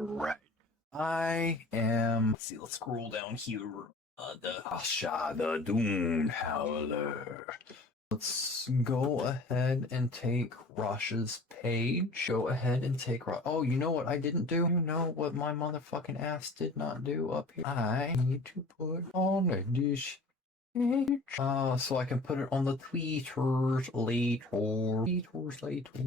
Alright. I am. Let's see, let's scroll down here. The Asha, the Doom Howler. Let's go ahead and take Rosh's page. Go ahead and take Oh, you know what I didn't do? You know what my motherfucking ass did not do up here? I need to put on a dish. So I can put it on the tweeters later.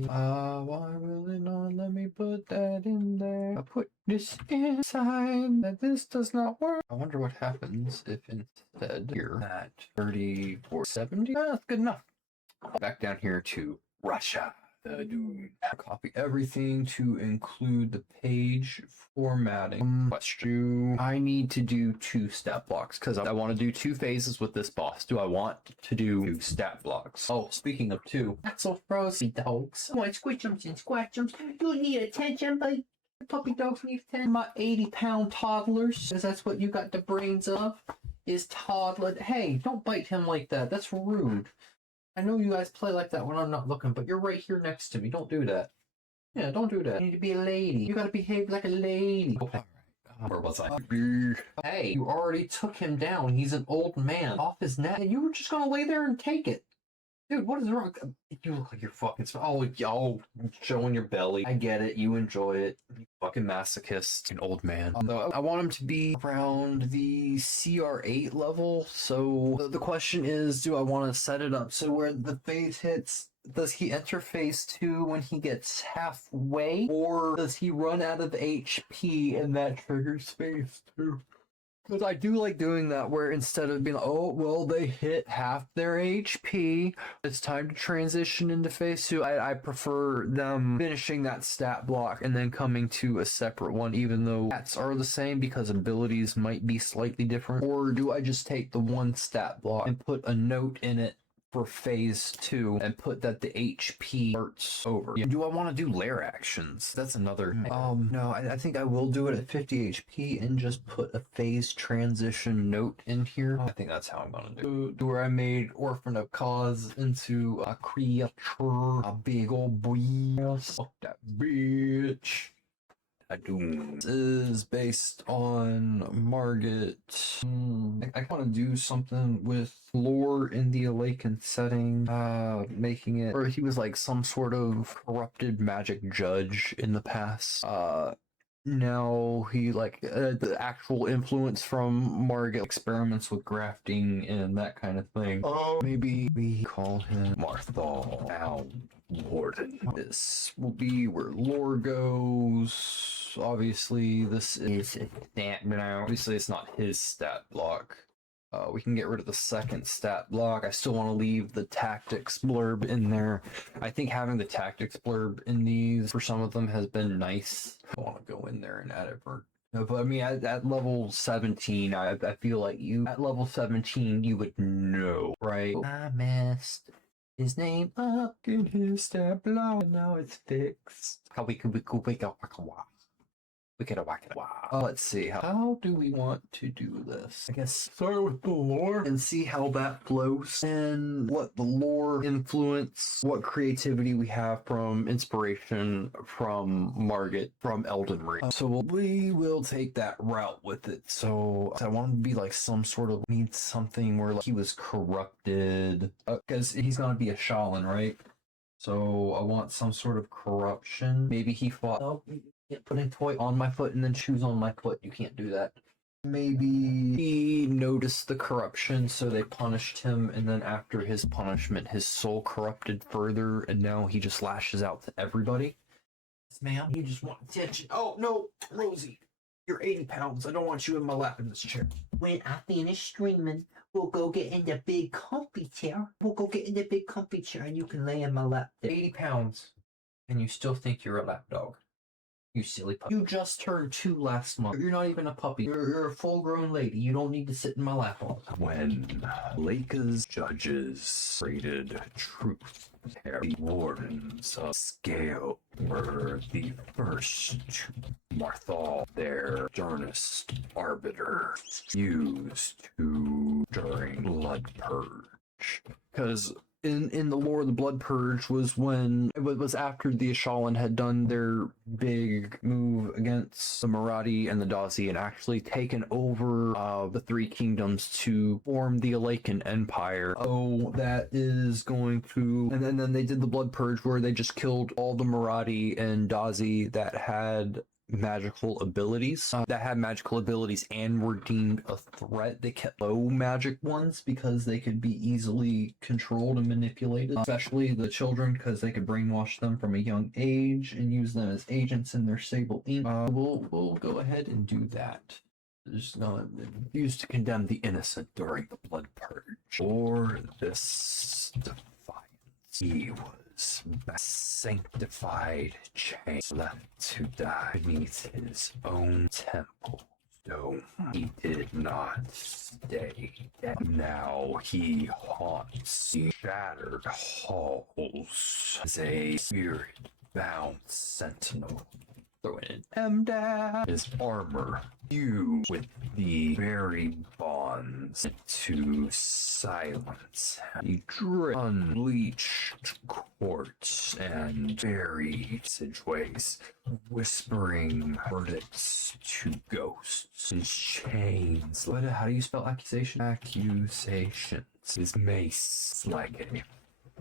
Why will it not let me put that in there? I put this inside. That this does not work. I wonder what happens if instead here at 3470. That's good enough. Back down here to Russia. Copy everything to include the page formatting. Question. I need to do 2 stat blocks because I want to do 2 phases with this boss. Do I want to do 2 stat blocks? Oh, speaking of 2, that's so frozy dogs. Come on, squitchums and squatchums. You need attention, buddy. Puppy dogs need attention. My 80-pound toddlers, because that's what you got the brains of, is toddler. Hey, don't bite him like that. That's rude. I know you guys play like that when I'm not looking, but you're right here next to me. Don't do that. Yeah, don't do that. You need to be a lady. You gotta behave like a lady. Alright. Where was I? Hey, you already took him down. He's an old man. Off his neck. And you were just gonna lay there and take it. Dude, what is wrong? You look like you're fucking... Oh, yo, showing your belly. I get it. You enjoy it. You fucking masochist. An old man. I want him to be around the CR8 level. So the question is, do I want to set it up so where the phase hits... Does he enter phase 2 when he gets halfway? Or does he run out of HP and that triggers phase 2? Because I do like doing that where instead of being like, oh, well, they hit half their HP, it's time to transition into phase 2. I prefer them finishing that stat block and then coming to a separate one, even though stats are the same because abilities might be slightly different. Or do I just take the one stat block and put a note in it for phase 2 and put that the HP starts over? Yeah. Do I want to do lair actions? That's another... No, I think I will do it at 50 HP and just put a phase transition note in here. I think that's how I'm gonna do it. Where I made Orphan of Cause into a creature, a big old boy. Fuck that bitch. This is based on Margit. I want to do something with lore in the Awakened setting, making it, or he was like some sort of corrupted magic judge in the past. Now he like the actual influence from Margit experiments with grafting and that kind of thing. Maybe we call him Marthal. Bound Warden. This will be where lore goes. Obviously, this is obviously it's not his stat block. We can get rid of the second stat block. I still want to leave the tactics blurb in there. I think having the tactics blurb in these for some of them has been nice. I want to go in there and add it for... No, but I mean, at level 17, I feel like at level 17, you would know, right? I messed his name up in his stat block, and now it's fixed. Let's see. How do we want to do this? I guess start with the lore and see how that flows and what the lore influence, what creativity we have from inspiration from Margit from Elden Ring. So we will take that route with it. So I want him to be like some sort of something where like he was corrupted because he's gonna be a Shaolin, right? So I want some sort of corruption. Maybe he fought. Oh, putting toy on my foot and then shoes on my foot. You can't do that. Maybe he noticed the corruption, so they punished him, and then after his punishment, his soul corrupted further, and now he just lashes out to everybody. Yes, ma'am. You just want attention. Oh, no, Rosie. You're 80 pounds. I don't want you in my lap in this chair. When I finish streaming, we'll go get in the big comfy chair. And you can lay in my lap there. 80 pounds. And you still think you're a lap dog. You silly puppy. You just turned 2 last month. You're not even a puppy. You're a full-grown lady. You don't need to sit in my lap all the time. When Leica's judges rated truth, the wardens of Scale were the first Marthal, their sternest arbiter, used to during Blood Purge. Because in the lore of the Blood Purge was when it was after the Ashalan had done their big move against the Marathi and the Dazi and actually taken over the three kingdoms to form the Alakan Empire. Oh, that is going to... And then they did the Blood Purge where they just killed all the Marathi and Dazi that had magical abilities and were deemed a threat. They kept low magic ones because they could be easily controlled and manipulated, especially the children, because they could brainwash them from a young age and use them as agents in their Sable Ink. We'll go ahead and do that. There's no used to condemn the innocent during the Blood Purge or this defiance. He was sanctified chains left to die beneath his own temple. So he did not stay dead. Now he haunts the shattered halls as a spirit-bound sentinel. Throw in MDAD. His armor fused with the very bonds to silence. He dripped unbleached quartz and very passageways, whispering verdicts to ghosts. His chains. How do you spell accusation? Accusations. His mace like a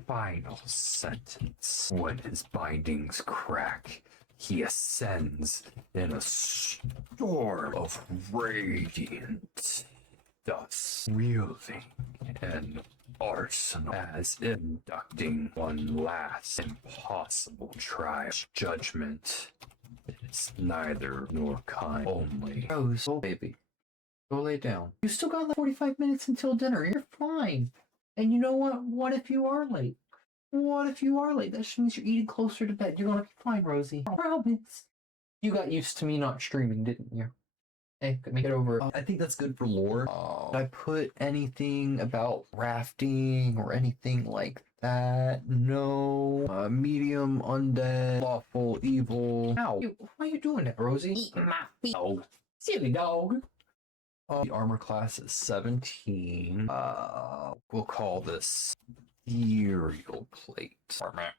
final sentence. When his bindings crack, he ascends in a storm of radiant dust, wielding an arsenal as inducting one last impossible trial. Judgment is neither nor kind, only Rose, oh baby, go lay down. You still got like 45 minutes until dinner. You're fine. And you know what? What if you are late? What if you are late? That means you're eating closer to bed. You're gonna be fine, Rosie. I promise. You got used to me not streaming, didn't you? Hey, make it over. I think that's good for lore. Did I put anything about rafting or anything like that? No. Medium, undead, lawful, evil. Ow! Why are you doing that, Rosie? Eating my feet. Oh. Silly dog. The armor class is 17. We'll call this Ethereal Plate.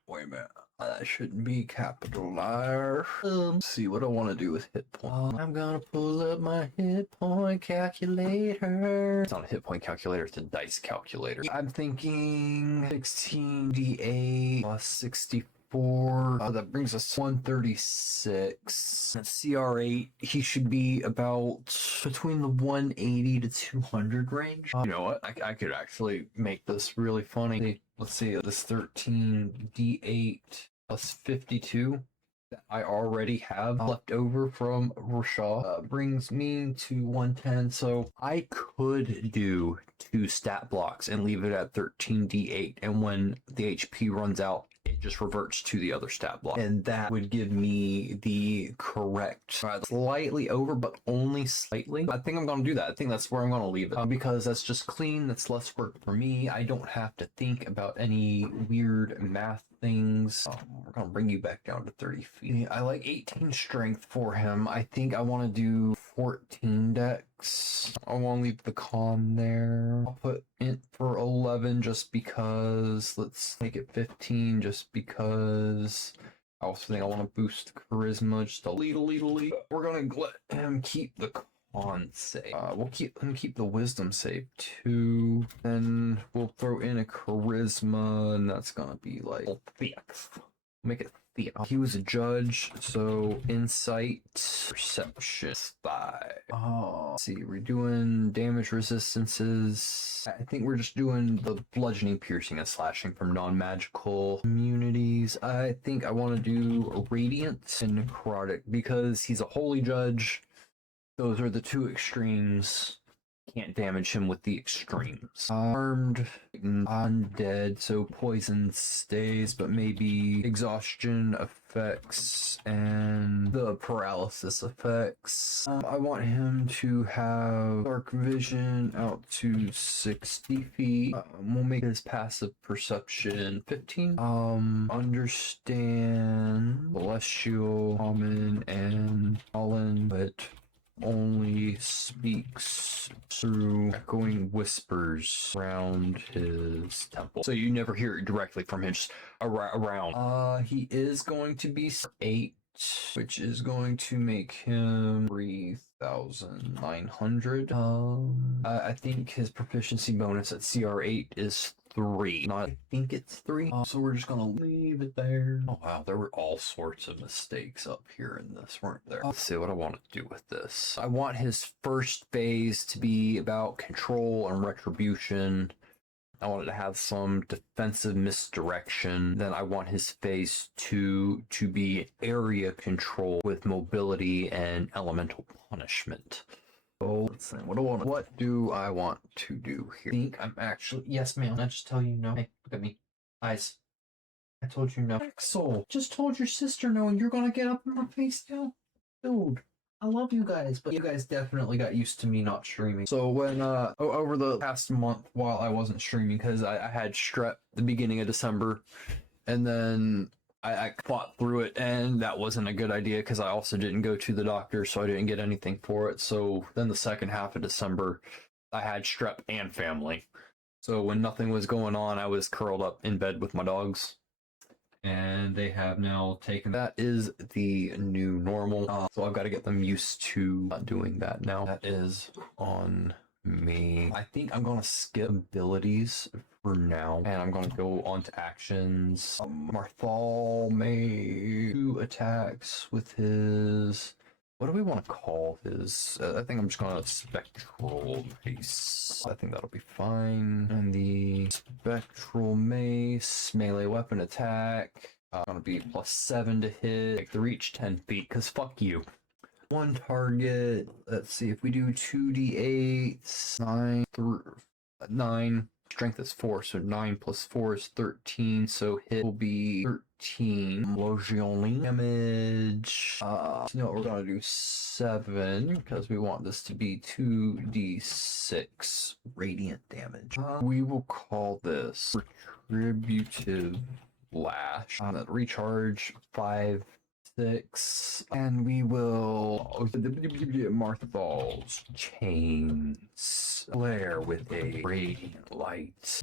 Wait a minute. That shouldn't be capitalized. Let's see what I want to do with hit point. I'm gonna pull up my hit point calculator. It's not a hit point calculator, it's a dice calculator. I'm thinking 16d8 plus 64. That brings us to 136. At CR8, he should be about between the 180 to 200 range. You know what? I could actually make this really funny. Let's see, this 13d8 plus 52 that I already have left over from Rashaw brings me to 110. So I could do 2 stat blocks and leave it at 13d8. And when the HP runs out, it just reverts to the other stat block. And that would give me the correct, slightly over, but only slightly. I think I'm going to do that. I think that's where I'm going to leave it. Because that's just clean. That's less work for me. I don't have to think about any weird math things. We're going to bring you back down to 30 feet. I like 18 strength for him. I think I want to do 14 dex. I want to leave the con there. I'll put int for 11 just because. Let's make it 15 just because. I also think I want to boost charisma just a little. We're going to let him keep the con save. We'll keep him keep the wisdom save too. Then we'll throw in a charisma, and that's going to be like make it theater. He was a judge, so insight, perception, spy. Let's see, we're doing damage resistances. I think we're just doing the bludgeoning, piercing, and slashing from non-magical immunities. I think I want to do radiant and necrotic because he's a holy judge. Those are the two extremes. Can't damage him with the extremes. Armed, undead, so poison stays, but maybe exhaustion effects and the paralysis effects. I want him to have dark vision out to 60 feet. We'll make his passive perception 15. Understand, celestial, common, and fallen, but only speaks through echoing whispers around his temple. So you never hear it directly from him, just around. He is going to be 8, which is going to make him 3,900. I think his proficiency bonus at CR8 is 3. I think it's 3. So we're just gonna leave it there. Oh wow, there were all sorts of mistakes up here in this, weren't there? Let's see what I want to do with this. I want his first phase to be about control and retribution. I wanted to have some defensive misdirection. Then I want his phase 2 to be area control with mobility and elemental punishment. So let's see, what do I want to do here? I think I'm actually, yes ma'am, I just tell you no. Hey, look at me. Eyes. I told you no. Axel, just told your sister no and you're gonna get up in my face now? Dude. I love you guys, but you guys definitely got used to me not streaming. So when, over the past month while I wasn't streaming, because I had strep the beginning of December, and then I fought through it, and that wasn't a good idea because I also didn't go to the doctor, so I didn't get anything for it. So then the second half of December, I had strep and family. So when nothing was going on, I was curled up in bed with my dogs. And they have now taken that is the new normal. So I've got to get them used to doing that now. That is on me. I think I'm going to skip abilities for now. And I'm going to go on to actions. Marthal may do attacks with his... What do we want to call his? I think I'm just going to Spectral Mace. I think that'll be fine. And the Spectral Mace, melee weapon attack. Going to be +7 to hit. Make the reach 10 feet, because fuck you. One target. Let's see, if we do 2d8, 9 through 9. Strength is 4, so 9 plus 4 is 13, so hit will be 13. Logion damage. So no, we're gonna do 7, because we want this to be 2d6 radiant damage. We will call this Retributive Lash. Recharge 5, 6, and we will Marthal's chains flare with a radiant light.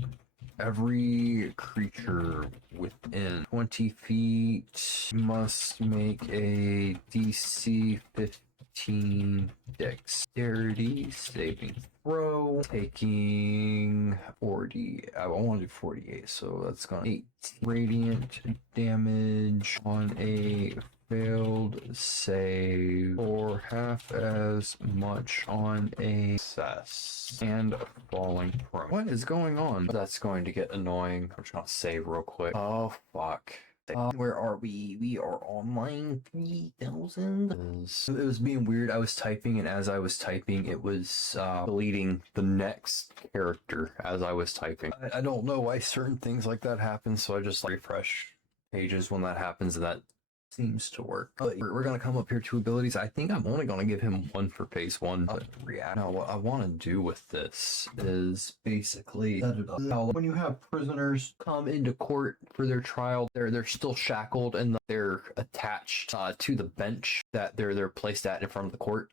Every creature within 20 feet must make a DC 15 dexterity saving throw, taking 40. I want to do 48, so that's gonna 8 radiant damage on a failed save, or half as much on a success, and falling prone. What is going on? That's going to get annoying. I'm just gonna save real quick. Oh fuck. Where are we? We are on line 3000. It was being weird. I was typing, and as I was typing, it was deleting the next character as I was typing. I don't know why certain things like that happen, so I just refresh pages when that happens, and that seems to work. We're going to come up here to abilities. I think I'm only going to give him 1 for phase 1. React. Now, what I want to do with this is basically set it up. Now, when you have prisoners come into court for their trial, they're still shackled and they're attached to the bench that they're placed at in front of the court.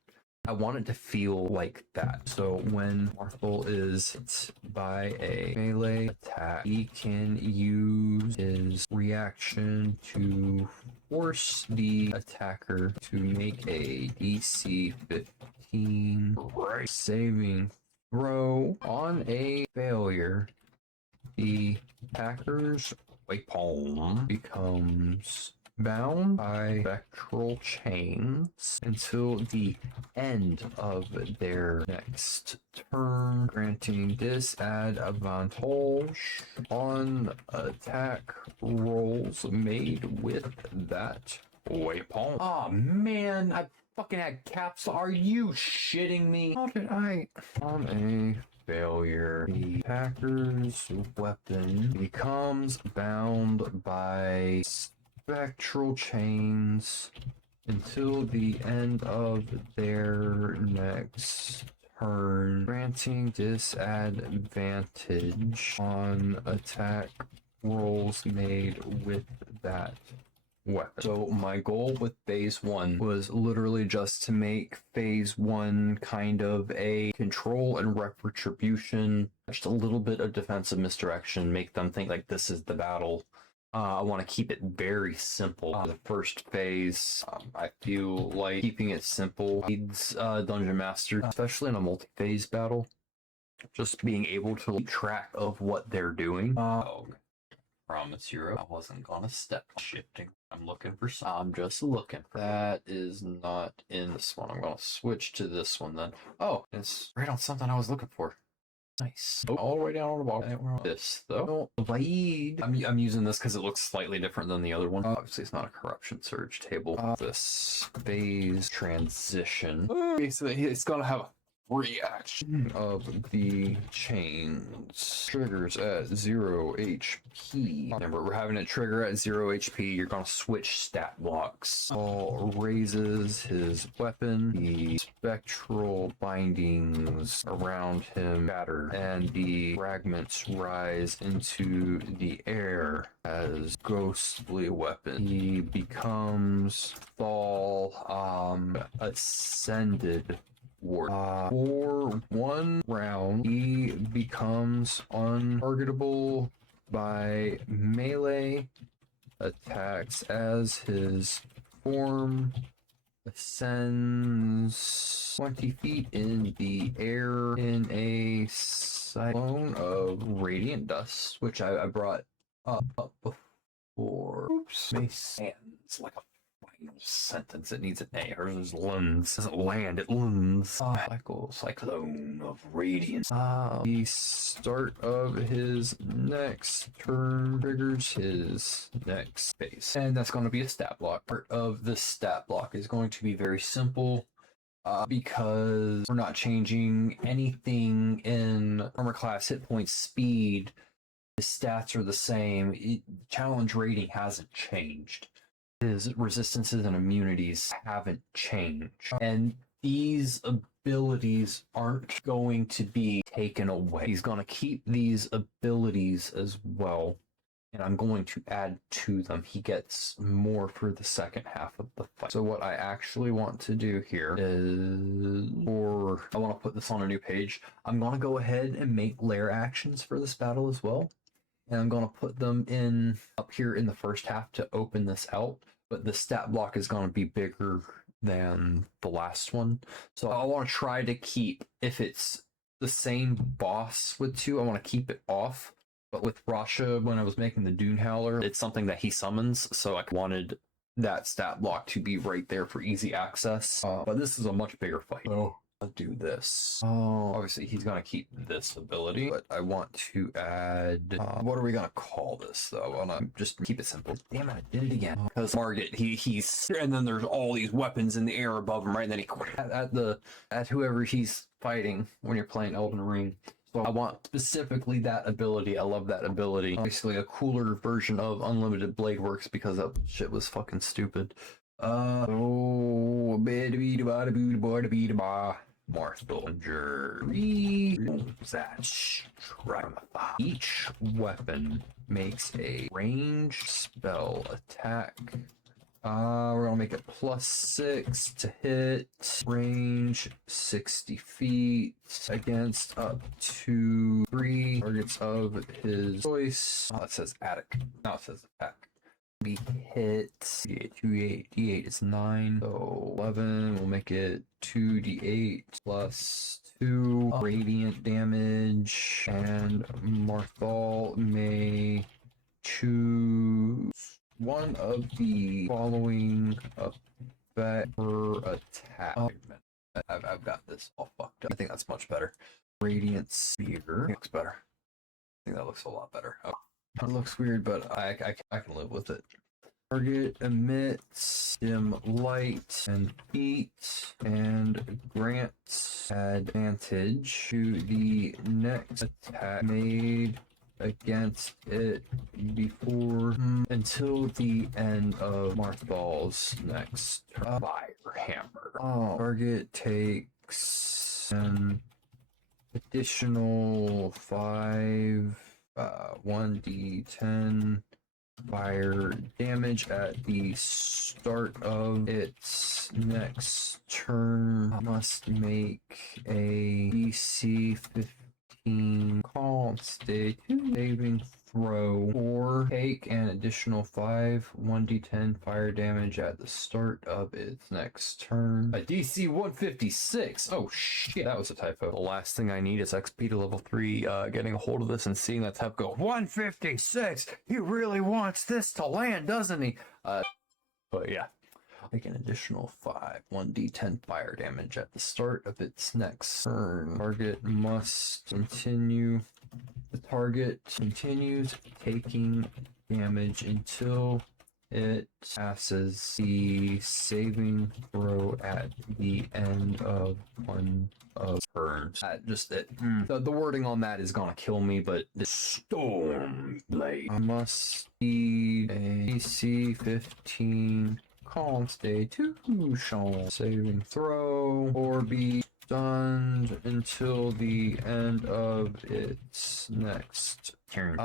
I want it to feel like that. So when Marthal is hit by a melee attack, he can use his reaction to force the attacker to make a DC 15 saving throw. On a failure, the attacker's weapon becomes bound by spectral chains until the end of their next turn, granting disadvantage on attack rolls made with that weapon. Oh man, I fucking had caps. Are you shitting me? How did I? On a failure, the attacker's weapon becomes bound by spectral chains until the end of their next turn, granting disadvantage on attack rolls made with that weapon. So my goal with phase 1 was literally just to make phase 1 kind of a control and retribution, just a little bit of defensive misdirection, make them think like this is the battle. I want to keep it very simple. The first phase, I feel like keeping it simple needs Dungeon Master, especially in a multi-phase battle. Just being able to keep track of what they're doing. Promise you, I wasn't gonna step shifting. I'm just looking for that. Is not in this one. I'm gonna switch to this one then. Oh, it's right on something I was looking for. Nice. Oh, all the way down on the bottom. This though. Blade. I'm using this because it looks slightly different than the other one. Obviously, it's not a corruption surge table. This phase transition. Basically, it's gonna have a reaction of the chains. Triggers at 0 HP. Remember, we're having it trigger at 0 HP. You're gonna switch stat blocks. Saul raises his weapon. The spectral bindings around him shatter, and the fragments rise into the air as ghostly weapon. He becomes Thal Ascended Ward. For 1 round, he becomes untargetable by melee attacks as his form ascends 20 feet in the air in a cyclone of radiant dust, which I brought up before. Oops. May sands like a final sentence. It needs an A. Hers lens. It doesn't land, it lens. Cyclone of radiance. The start of his next turn triggers his next phase. And that's going to be a stat block. Part of the stat block is going to be very simple. Because we're not changing anything in armor class, hit points, speed. The stats are the same. Challenge rating hasn't changed. His resistances and immunities haven't changed. And these abilities aren't going to be taken away. He's going to keep these abilities as well. And I'm going to add to them. He gets more for the second half of the fight. So what I actually want to do here is, I want to put this on a new page. I'm going to go ahead and make lair actions for this battle as well. And I'm going to put them in up here in the first half to open this out. But the stat block is going to be bigger than the last one. So I want to try to keep, if it's the same boss with 2, I want to keep it off. But with Rasha, when I was making the Dune Howler, it's something that he summons. So I wanted that stat block to be right there for easy access. But this is a much bigger fight. So I'll do this. Obviously he's going to keep this ability, but I want to add, what are we going to call this though? I want to just keep it simple. Damn it, I did it again. Because Margit, he's, and then there's all these weapons in the air above him, right? And then he at whoever he's fighting when you're playing Elden Ring. So I want specifically that ability. I love that ability. Basically a cooler version of Unlimited Blade Works because that shit was fucking stupid. Marthal. Each weapon makes a ranged spell attack. We're gonna make it +6 to hit, range 60 feet against up to 3 targets of his choice. It says attic. Now it says attack. Be hit. D8 is 9. So 11. We'll make it 2d8 +2 radiant damage. And Marthal may choose one of the following effect per attack. I've got this all fucked up. I think that's much better. Radiant Sphere looks better. I think that looks a lot better. Oh, it looks weird, but I can live with it. Target emits dim light and heat and grants advantage to the next attack made against it before until the end of Marthal's next turn. Fire hammer. Target takes an additional 5 1d10 fire damage at the start of its next turn. Must make a DC 15 constitution saving throw or take an additional 1d10 fire damage at the start of its next turn. A DC 156. Oh shit, that was a typo. The last thing I need is XP to level 3, getting a hold of this and seeing that type go 156. He really wants this to land, doesn't he? But yeah. Take an additional 1d10 fire damage at the start of its next turn. Target must continue. The target continues taking damage until it passes the saving throw at the end of one of turns. The wording on that is gonna kill me, but the Storm Blade must be a AC 15 constitution saving throw or be stunned until the end of its next turn.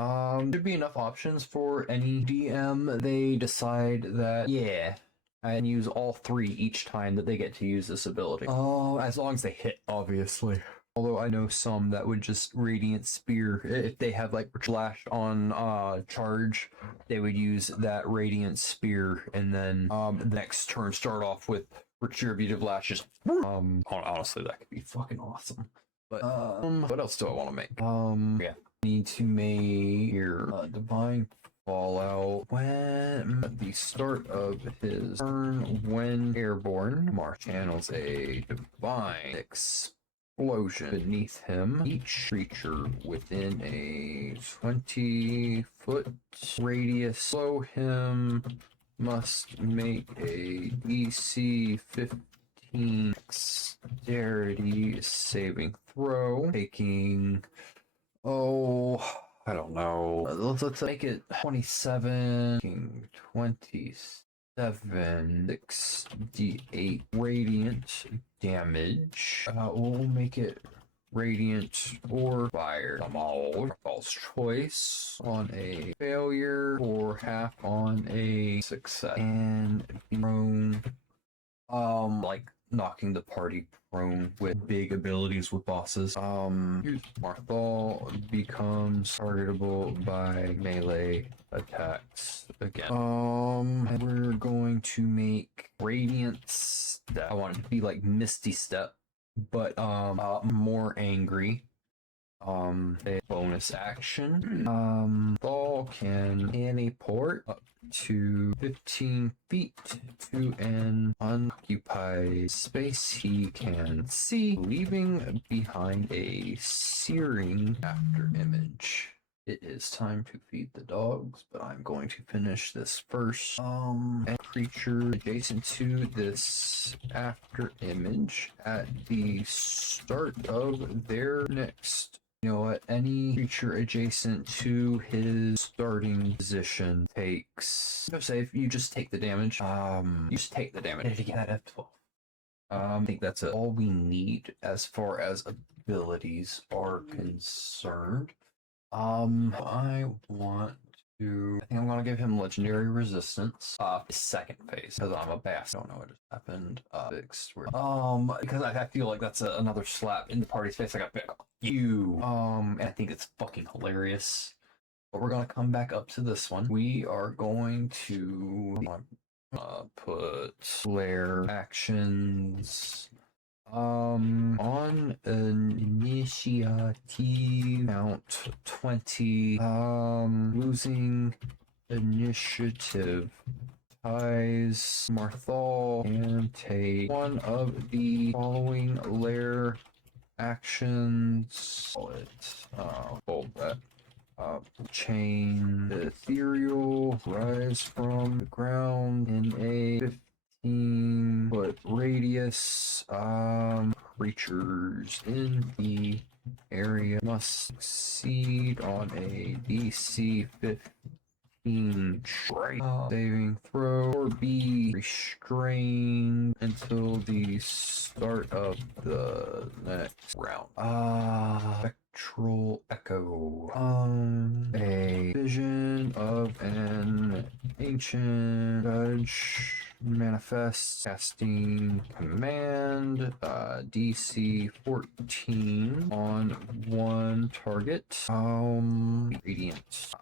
Should be enough options for any DM. They decide that, yeah, and use all 3 each time that they get to use this ability. Oh, as long as they hit, obviously. Although I know some that would just Radiant Spear. If they have like Flash on charge, they would use that Radiant Spear and then the next turn start off with Retributive Lashes. Honestly, that could be fucking awesome. But what else do I want to make? Yeah. Need to make your Divine Fallout when at the start of his turn when airborne. Marth channels a divine explosion beneath him. Each creature within a 20-foot radius below him must make a DC 15 dexterity saving throw, taking, I don't know. Let's make it 27, 27, 6d8 radiant damage. We'll make it radiant or fire. False choice on a failure or half on a success. And prone, like knocking the party prone with big abilities with bosses. Marthal becomes targetable by melee attacks again. And we're going to make Radiant Step. I want it to be like Misty Step, but more angry. A bonus action. Marthal can teleport up to 15 feet to an unoccupied space he can see, leaving behind a searing after image. It is time to feed the dogs, but I'm going to finish this first. A creature adjacent to this after image at the start of their next. You know what? Any creature adjacent to his starting position takes. No save. You just take the damage. You just take the damage. Did you get that F12? I think that's all we need as far as abilities are concerned. I think I'm gonna give him legendary resistance. Second phase, because I'm a bass. I don't know what just happened. Because I feel like that's another slap in the party's face. I got pick you. And I think it's fucking hilarious. But we're gonna come back up to this one. We are going to put flare actions. On initiative count 20, losing initiative ties Marthal and take one of the following lair actions. Hold that. Chain ethereal, rise from the ground in a 15-foot radius. Creatures in the area must succeed on a DC 15 saving throw or be restrained until the start of the next round. Spectral Echo. A vision of an ancient judge manifests casting command DC 14 on one target. Radiant.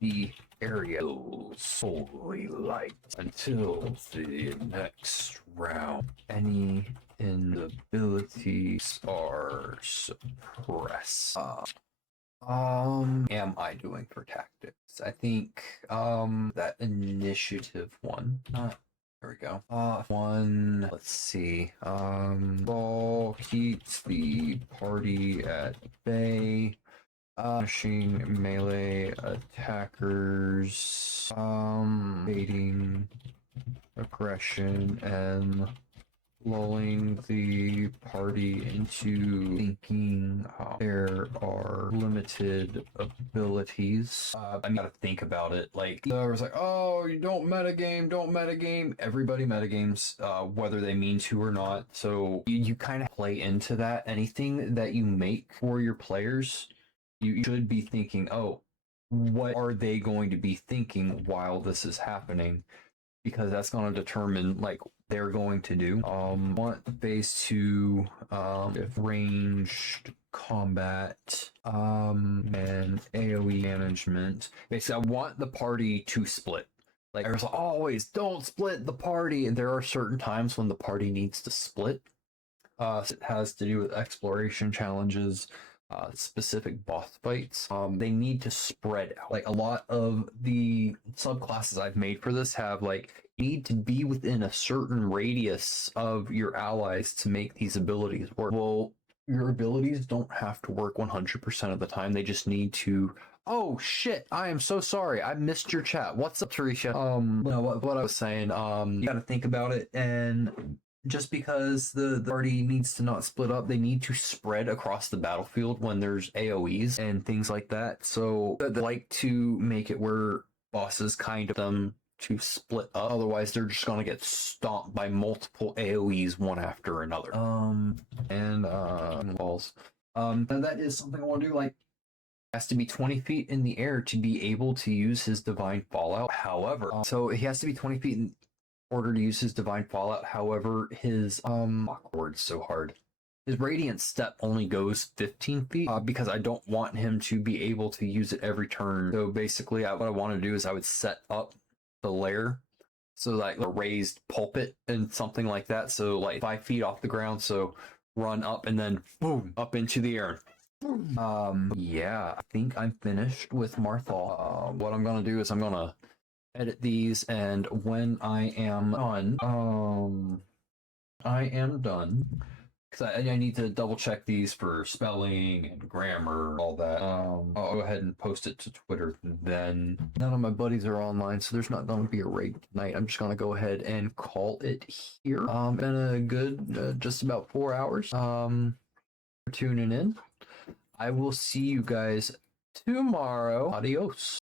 The area goes holy light until the next round. Any inabilities are suppressed. Am I doing for tactics? I think that initiative one. There we go. One. Let's see. Ball keeps the party at bay. Punishing melee attackers, baiting aggression, and lulling the party into thinking there are limited abilities. I gotta think about it. Like, I was like, oh, you don't metagame. Everybody metagames, whether they mean to or not. So you kind of play into that. Anything that you make for your players, you should be thinking, oh, what are they going to be thinking while this is happening? Because that's going to determine like they're going to do. Want phase 2 ranged combat and AoE management. Basically, I want the party to split. Like there's always don't split the party, and there are certain times when the party needs to split. It has to do with exploration challenges. Specific boss fights, they need to spread out. Like a lot of the subclasses I've made for this have like need to be within a certain radius of your allies to make these abilities work. Well, your abilities don't have to work 100% of the time. They just need to. Oh shit! I am so sorry. I missed your chat. What's up, Tarisha? No, what I was saying. You got to think about it and. Just because the party needs to not split up, they need to spread across the battlefield when there's AoEs and things like that. So they like to make it where bosses kind of them to split up. Otherwise, they're just gonna get stomped by multiple AoEs one after another. Walls. And that is something I want to do. Like, has to be 20 feet in the air to be able to use his divine fallout. However, so he has to be 20 feet in order to use his divine fallout. However, his awkward so hard. His radiant step only goes 15 feet because I don't want him to be able to use it every turn. So basically, what I want to do is I would set up the lair so like a raised pulpit and something like that. So like 5 feet off the ground. So run up and then boom up into the air. Yeah, I think I'm finished with Marthal. What I'm gonna do is I'm gonna edit these, and when I am done, because I need to double check these for spelling and grammar, all that. I'll go ahead and post it to Twitter. Then none of my buddies are online, so there's not going to be a raid tonight. I'm just going to go ahead and call it here. Been a good just about 4 hours. For tuning in. I will see you guys tomorrow. Adios.